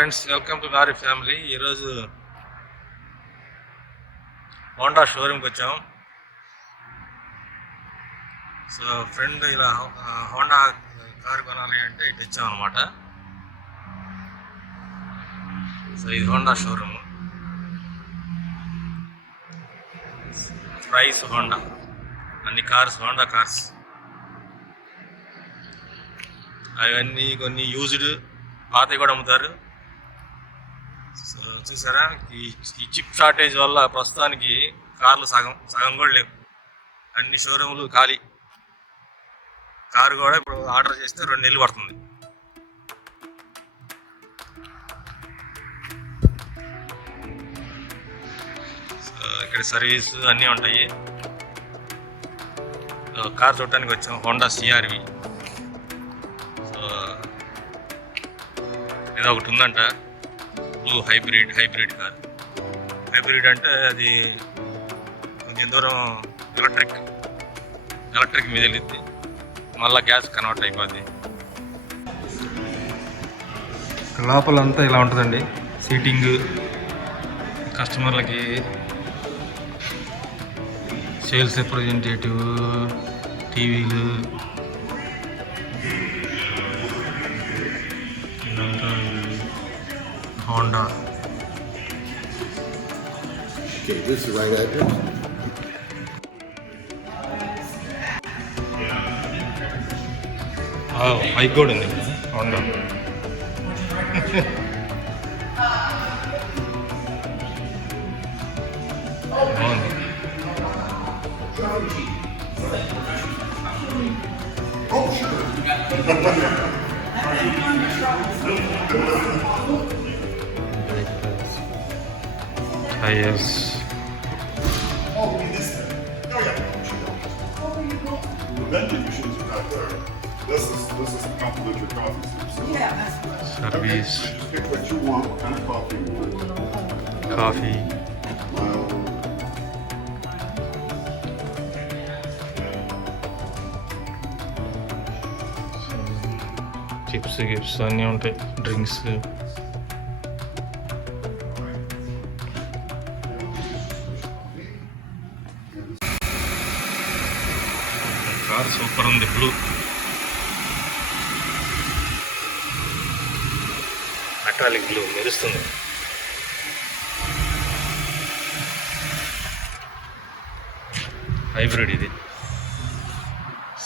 Friends, welcome to నారు family. ఈరోజు Honda షోరూమ్కి వచ్చాం. సో ఫ్రెండ్ ఇలా హోండా కారు కొనాలి అంటే ఇటు వచ్చాం అనమాట. సో ఇది హోండా షోరూమ్, ప్రైస్ హోండా, అన్ని కార్స్ హోండా కార్స్. అవన్నీ కొన్ని యూజ్డ్ పాతవి కూడా అమ్ముతారు. సో చూసారా, ఈ చిప్ షార్టేజ్ వల్ల ప్రస్తుతానికి కార్లు సగం కూడా లేవు. అన్ని షోరూములు ఖాళీ. కారు కూడా ఇప్పుడు ఆర్డర్ చేస్తే 2 నెలలు పడుతుంది. సో ఇక్కడ సర్వీస్ అన్నీ ఉంటాయి. కార్ చూడటానికి వచ్చాం, హోండా సిఆర్వి. సో ఏదో ఒకటి ఉందంట, హైబ్రిడ్ కార్. హైబ్రిడ్ అంటే అది కొంచెం దూరం ఎలక్ట్రిక్ మీద వెళ్ళిద్ది, మళ్ళీ గ్యాస్ కన్వర్ట్ అయిపోద్ది. లోపలంతా ఇలా ఉంటుందండి. సీటింగ్, కస్టమర్లకి సేల్స్ రిప్రజెంటేటివ్, టీవీలు, Honda. Okay, this is the right address. Oh, I got in it. Honda. Oh, sure. Tires. Oh, this is. Oh, yeah. The vending machines are not there. This is complimentary coffee. Yeah, that's good. Service. Just pick what you want, what kind of coffee you want. Coffee. Chips గిప్స్ అన్నీ ఉంటాయి, drinks. Car super ఉంది, blue. Metallic blue మెరుస్తుంది. Hybrid ఇది,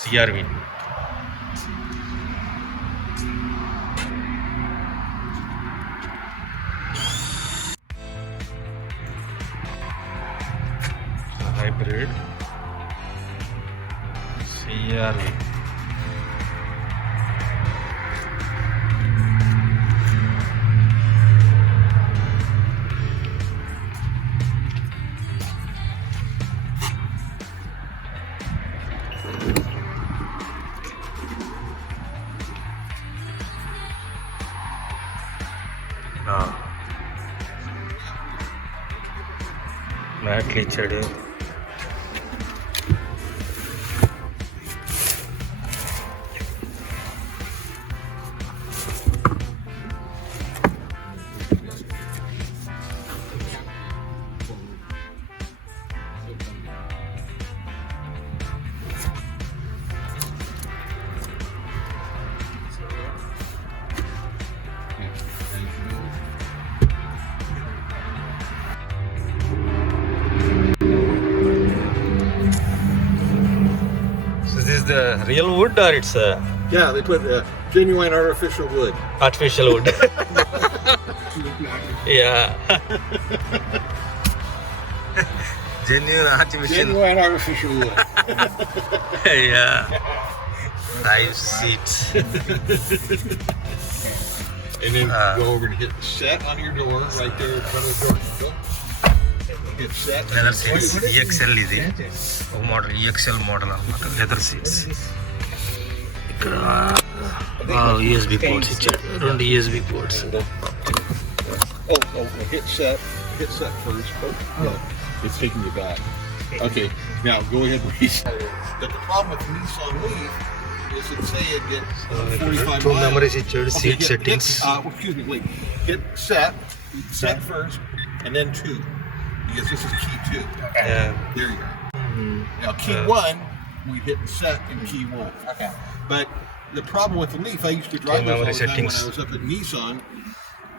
CRV. Hybrid CRV. మ్యాట్లు ఇచ్చాడు. The real wood or it's Yeah, they put genuine artificial wood. artificial wood? Yeah. Genuine artificial. Genuine artificial wood. Yeah. 5 seats. And then go over and hit set on your door right there in front of the door. Hit set. Leather seats. EXL ఇది ఒక model, EXL model అన్నమాట. Leather seats. ఇక్కడ USB ports ఇచ్చాడు, 2 USB ports. Oh, hit set first. Oh, it's taking you back. Okay, now go ahead and reset. But the problem with Nissan Leaf is it say it gets 45 two miles. memories ichadu, seat hit, settings. excuse me, wait. Hit set first, and then 2. Because this is key 2. Yeah. There you go. Now key 1, we hit set and key 1. Okay. But the problem with the Leaf, I used to drive this all memory the time when settings. I was up at Nissan,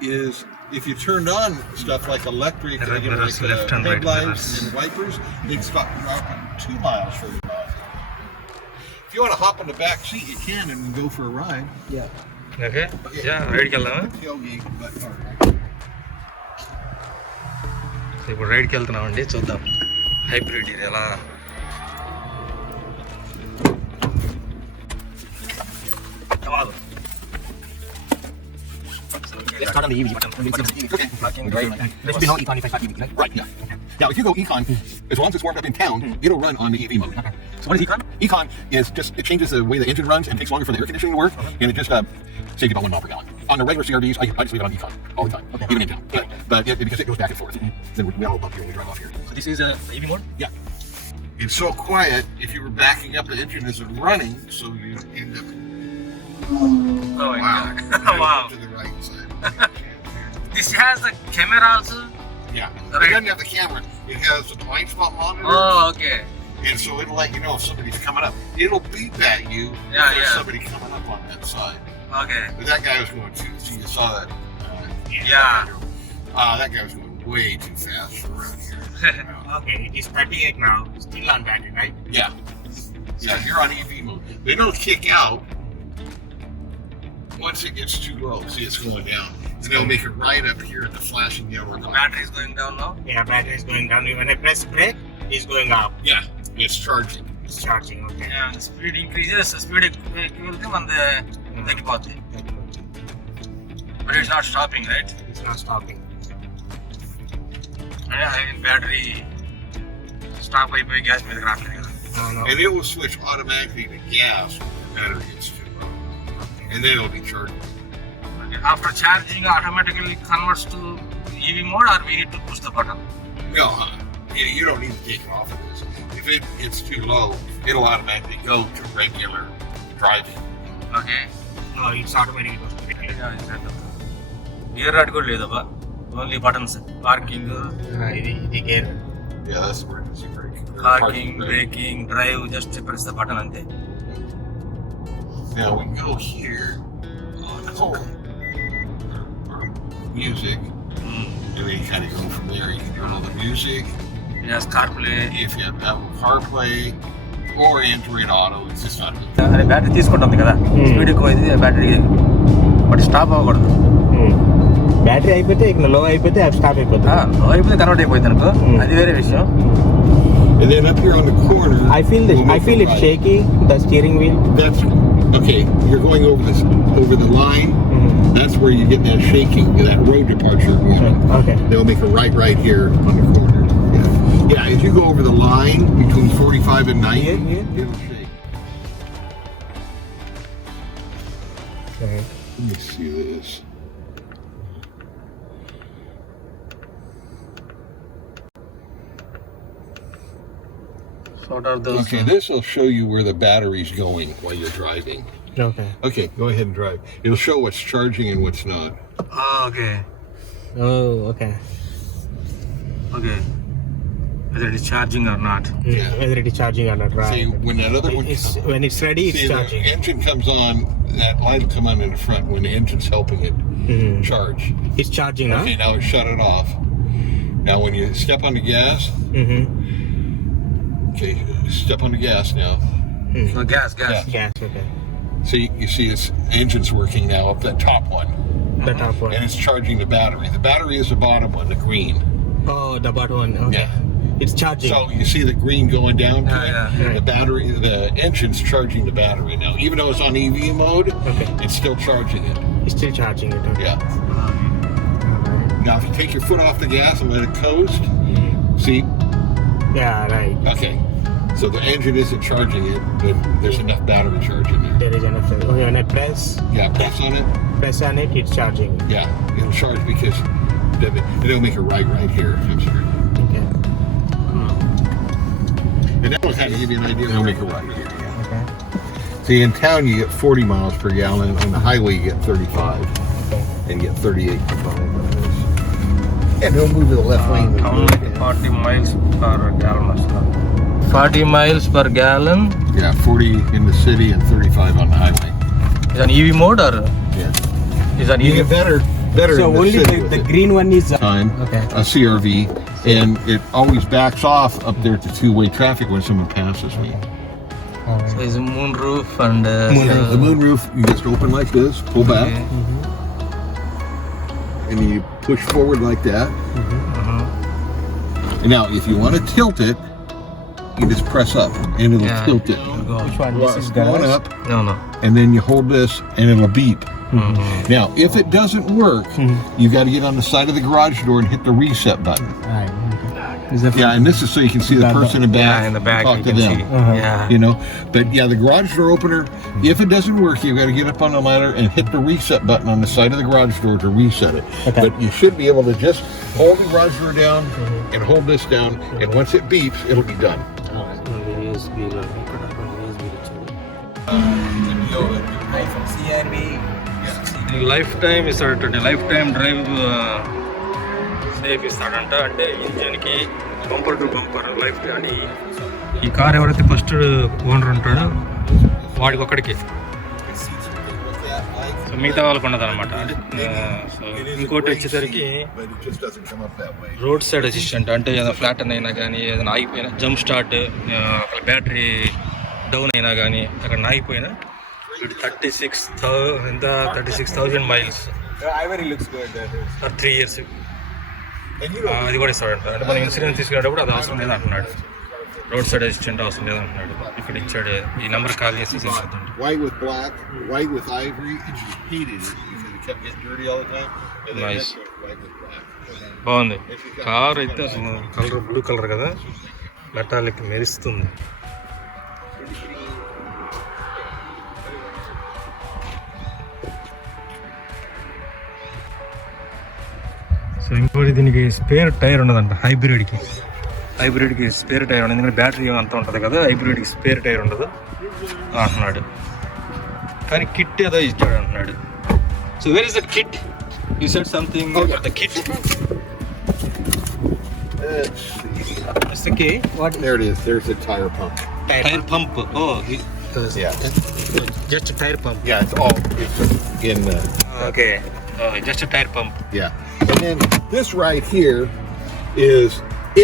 is if you turned on stuff like electric, Right mirrors, like left and right headlights mirrors. and wipers, they'd stop dropping 2 miles for you. If you want to hop in the back seat, you can and go for a ride. Yeah. Okay. Yeah, రైడ్కి వెళ్దామా? Tailgate, but all right. ఇప్పుడు రైడ్కి వెళ్తున్నామండి, చూద్దాం hybrid ఇది ఎలా. Let's start on the EV button. Okay. Let's be no econ if I start EV, right? Right, yeah. Now, if you go econ, as long as it's warmed up in town, it'll run on the EV mode. So what is econ? Econ is just, it changes the way the engine runs and takes longer for the air conditioning to work, and it just saves you about 1 mile per gallon. On the regular CRVs, I just leave it on econ all the time, even in town. But because it goes back and forth, then we all bump here when we drive off here. So this is the EV mode? Yeah. It's so quiet, if you were backing up, the engine isn't running, so you end up Oh my god. Wow. to the right side. This has a camera also? Yeah. Right. It doesn't have the camera. It has a blind spot monitor. Oh, okay. And so it'll let you know if somebody's coming up. It'll beep at you if Yeah, there's yeah. somebody coming up on that side. Okay. But that guy was going too. See, you saw that? Yeah. That guy was going way too fast for around here. Okay, it is 38 now. Still on battery, right? Yeah. Yeah, you're on EV mode. They don't kick out once it gets too low. See, it's going down. And they'll make it right up here at the flashing yellow line. Battery is going down now? Yeah, battery is going down. When I press brake, it's going up. Yeah, it's charging. It's charging, okay. Yeah, the speed increases, speed equals on the తగ్గిపోతుంది. But it's not stopping, right? It's not stopping. Battery stop అయిపోయి gas మీదకి రావట్లేదు కదా. No. And it will switch automatically to gas when the battery gets too low. And then it'll be charging. After charging, automatically converts to EV mode, or we need to push the button? No, you don't need to take it off of this. If it's too low, it'll automatically go to regular driving. Okay. No, it's automatically goes to regular. Gear rod కూడా లేదబ్బా, only buttons. Parking, ఇది gear. Yeah, that's emergency brake. Parking, breaking, drive, just press the button అంతే. Now we go here on home, music, and then you kind of go from there. You can do all the music. Yes, CarPlay. If you have Apple CarPlay or Android Auto, it's just not good. అదే battery తీసుకుంటుంది కదా, speed ఎక్కువ అయితే battery but stop అవ్వకూడదు. Battery అయిపోతే ఇక లో అయిపోతే స్టాప్ అయిపోతుంది. లో అయిపోతే కన్వర్ట్ అయిపోయింది అనుకో, అది వేరే విషయం. And then up here on the corner, I feel it shaky, the steering wheel. That's okay. You're going over the line. That's where you get that shaking, that road departure warning. Okay. They'll make a right here on the corner. Yeah, as you go over the line between 45 and 90, it'll shake. Okay. Let me see this. What are those? Okay, this will show you where the battery's going while you're driving. Okay. Okay, go ahead and drive. It'll show what's charging and what's not. Okay. Oh, okay. Okay. Whether it is charging or not. Yeah. Whether it is charging or not, right? See, when that other one When it's ready, it's see, charging. the engine comes on, that light will come on in the front when the engine's helping it charge. It's charging now. Okay, now it shut it off. Now when you step on the gas, okay, step on the gas now. No, gas. Gas, okay. See, you see this engine's working now up that top one. The top one. And it's charging the battery. The battery is the bottom one, the green. Oh, the bottom one. Okay. Yeah. It's charging. So you see the green going down to it? Yeah. The battery, the engine's charging the battery now. Even though it's on EV mode, Okay. it's still charging it. It's still charging it. Okay. Yeah. Now if you take your foot off the gas and let it coast, see? Yeah, right. Okay. So the engine isn't charging it, but there's enough battery charge in there. There is enough. Okay, when I press Press on it. on it, it's charging. Yeah, it'll charge because it'll make a right here. I'm sorry. Okay. And that will kind of give you an idea. It'll make a right here. Okay. See, in town you get 40 miles per gallon. On the highway you get 35, and you get 38 to follow miles. And they'll move to the left lane. Only 40 miles per gallon వస్తుంది. 40 miles per gallon. Yeah, 40 in the city and 35 on the highway. Is an EV mode or? Yeah. Is an You EV? get better So in the only city with the it. green one is Time, okay. a CRV, and it always backs off up there to two-way traffic when someone passes me. So it's a moon roof and The moon roof, you just open like this, pull back, Okay. and you push forward like that. And now, if you want to tilt it, you just press up, and it'll Yeah. tilt it. Which one? This is Going garage. up, No. and then you hold this, and it'll beep. Now, if it doesn't work, you got to get on the side of the garage door and hit the reset button. Right. Is that Yeah, and this is so you can see the person in the back. Yeah, in the back talk you to can them. see. Yeah. You know, but yeah, the garage door opener, if it doesn't work, you got to get up on the ladder and hit the reset button on the side of the garage door to reset it. Okay. But you should be able to just hold the garage door down and hold this down, and once it beeps, it'll be done. Lifetime ఇస్తాడంటే lifetime drive safe ఇస్తాడంట. అంటే ఇంజన్కి bumper to bumper life అంటే ఈ car ఎవరైతే first owner ఉంటాడో వాడికి ఒక్కడికి, సో మిగతా వాళ్ళకు ఉండదు అనమాట. అంటే సో ఇంకోటి వచ్చేసరికి But it just doesn't come up that way. Road side assistant, అంటే ఏదైనా ఫ్లాట్ అయినా కానీ ఏదైనా ఆగిపోయినా జంప్ స్టార్ట్, అక్కడ బ్యాటరీ డౌన్ అయినా కానీ అక్కడ ఆగిపోయినా 36,000 miles Ivory looks good. For 3 years. అది కూడా ఇస్తాడంట. అంటే మనం ఇన్సూరెన్స్ తీసుకునేటప్పుడు అది అవసరం లేదు అంటున్నాడు. రోడ్ సైడ్ అసిస్టెంట్ అవసరం లేదు అంటున్నాడు. ఇక్కడ ఇచ్చాడు, ఈ నెంబర్ కాల్ చేసి ఇస్తుందండి. White with black, white with ivory, and she hated it because it kept getting dirty all the time. And then Nice. that's white with black. బాగుంది కార్ అయితే. అసలు కలర్ బ్లూ కలర్ కదా, metallic మెరుస్తుంది. So ఇంకోటి దీనికి spare tyre ఉండదంట. హైబ్రిడ్కి spare tyre ఉండదు, ఎందుకంటే బ్యాటరీ అంతా ఉంటుంది కదా. హైబ్రిడ్కి స్పేర్ టైర్ ఉండదు అంటున్నాడు. కానీ కిట్ ఏదో ఇచ్చాడు అంటున్నాడు. So where is that kit? You said something about the kit. Let's see. It's the key. What? There it is. There's the tire pump. Tyre pump. Yeah. Just tyre pump. Yeah, it's all it's in the. Okay, just tyre pump. Yeah. And then this right here is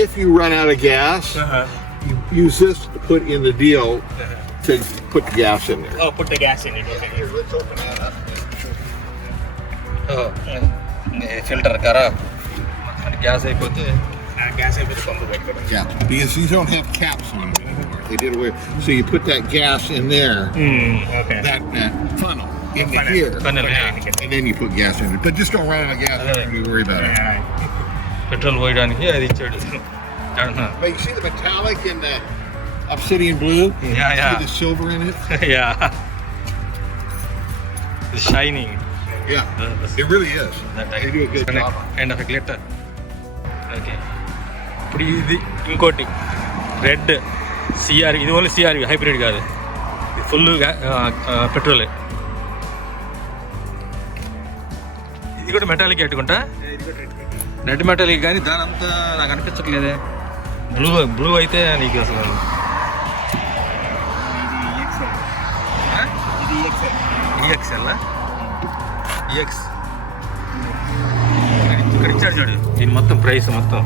if you run out of gas, you use this to put in the deal to put the gas in there. Oh, put the gas in it. Okay. Here, let's open that up. Filter ఖరాబ్, gas అయిపోతే Gas in the pump. Yeah, because these don't have caps on them anymore. They did away. So you put that gas in there, Okay. that funnel into Funnel. here, Funnel, yeah. and then you put gas in it. But just don't run out of gas. Don't you worry about it. Petrol పోయడానికి అది ఇచ్చాడు. But you see the metallic in the obsidian blue? Yeah, yeah. See the silver in it? Yeah, shining. Yeah, it really is. They do a good job on it. Kind of glitter. Okay, ఇప్పుడు ఇది ఇంకోటి red CR. ఇది only CR-V, hybrid కాదు. ఇది full పెట్రోలే. ఇది కూడా metallic పెట్టుకుంటా, red metallic. కానీ దాని అంతా నాకు అనిపించట్లేదే. బ్లూ అయితే నీకు అసలు ఈఎక్స్ఎల్ ఈఎక్స్ ఇక్కడ ఇచ్చాడు చూడు. దీని మొత్తం ప్రైస్ మొత్తం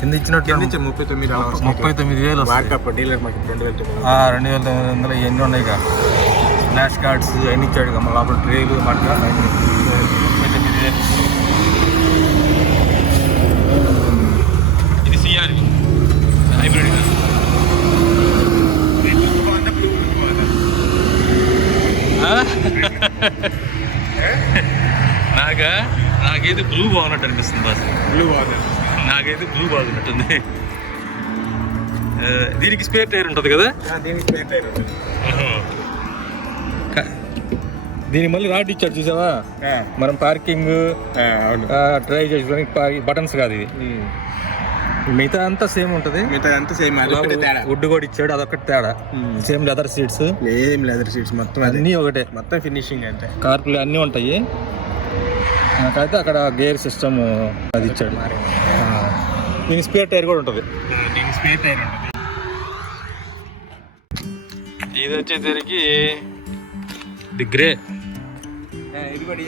కింద ఇచ్చినట్టు 39,000 వస్తాయి. డీలర్ మాకు 2,900. 2,900 ఇవన్నీ ఉన్నాయి ఇక. ఫ్లాష్ కార్డ్స్ అన్నీ ఇచ్చాడు ఇక. లోపల ట్రేలు మట్గా 39,000. ఇది సిఆర్ హైబ్రిడ్ కాదు. నాకైతే బ్లూ బాగున్నట్టు అనిపిస్తుంది బాస్. నాకైతే బ్లూ బాగున్నట్టుంది. దీనికి స్పేర్ టైర్ ఉంటుంది కదా. దీనికి మళ్ళీ రాడ్ ఇచ్చాడు చూసావా. మనం పార్కింగ్ డ్రైవ్ చేసుకోవడానికి బటన్స్ కాదు ఇది. మిగతా అంతా సేమ్ ఉంటుంది. మిగతా అంతా సేమ్, అదొకటే తేడా. వుడ్ కూడా ఇచ్చాడు, అదొకటి తేడా. సేమ్ లెదర్ సీట్స్, ఏం లెదర్ సీట్స్, మొత్తం అన్నీ ఒకటే, మొత్తం ఫినిషింగ్ అంటే. కార్పులు అన్నీ ఉంటాయి. నాకైతే అక్కడ గేర్ సిస్టమ్ అది ఇచ్చాడు. దీనికి స్పేర్ టైర్ కూడా ఉంటుంది. దీనికి స్పేర్ టైర్ ఉంటుంది. ఇది వచ్చేసరికి ది గ్రే ఇది కూడా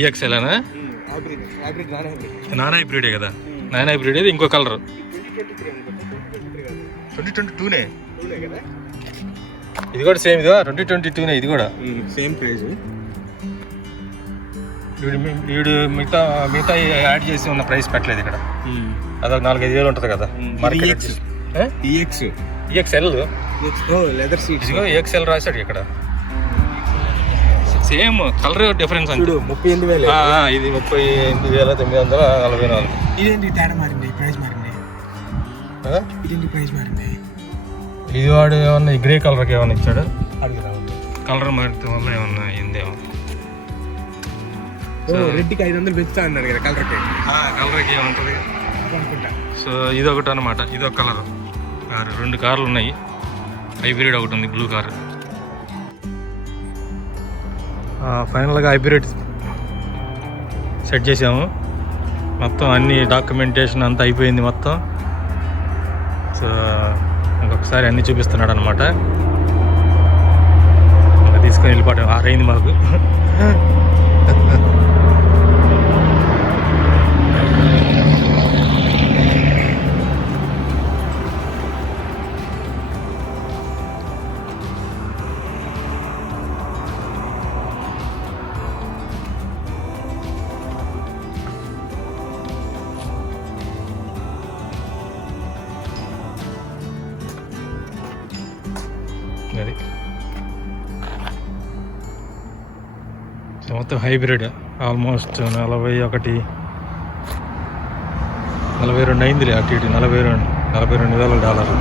ఈఎక్స్ఎల్ అనా? నాన్ హైబ్రిడే కదా. నాన్ హైబ్రిడ్ ఇది ఇంకో కలర్. 2022నే కదా. ఇది కూడా సేమ్, ఇదిగా 2022నే ఇది కూడా సేమ్ ప్రైస్. వీడు మిగతా యాడ్ చేసి ఉన్న ప్రైస్ పెట్టలేదు ఇక్కడ. అదొక 4-5 వేలు ఉంటుంది కదా. ఈఎక్స్ఎల్ లెదర్ సీట్స్, ఈఎక్స్ఎల్ రాశాడు ఇక్కడ. సేమ్ కలర్ డిఫరెన్స్ అంటే 38,000. ఇది 38,944. ఇదేంటి తేడా మారింది, ప్రైస్ మారింది. ఇదేంటి ప్రైస్ మారింది. ఇది వాడు ఏమన్నా ఈ గ్రే కలర్కి ఏమన్నా ఇచ్చాడు. కలర్ మారితే వల్ల ఏమన్నా అయిందేమో. రెడ్కి 500 పెంచుతా అన్నాడు కదా కలర్కి. కలర్కి ఏముంటుంది అనుకుంటా. సో ఇది ఒకటి అనమాట. ఇది ఒక కలర్. 2 కార్లు ఉన్నాయి. హైబ్రిడ్ ఒకటి ఉంది, బ్లూ కార్. ఫైనల్గా హైబ్రిడ్ సెట్ చేసాము. మొత్తం అన్ని డాక్యుమెంటేషన్ అంతా అయిపోయింది మొత్తం. సో ఇంకొకసారి అన్నీ చూపిస్తున్నాడు అనమాట. ఇంకా తీసుకొని వెళ్ళిపోవటం 6 అయింది మాకు. అది మొత్తం హైబ్రిడ్. ఆల్మోస్ట్ 41-42 అయిందిలే, అటు ఇటు $42,000.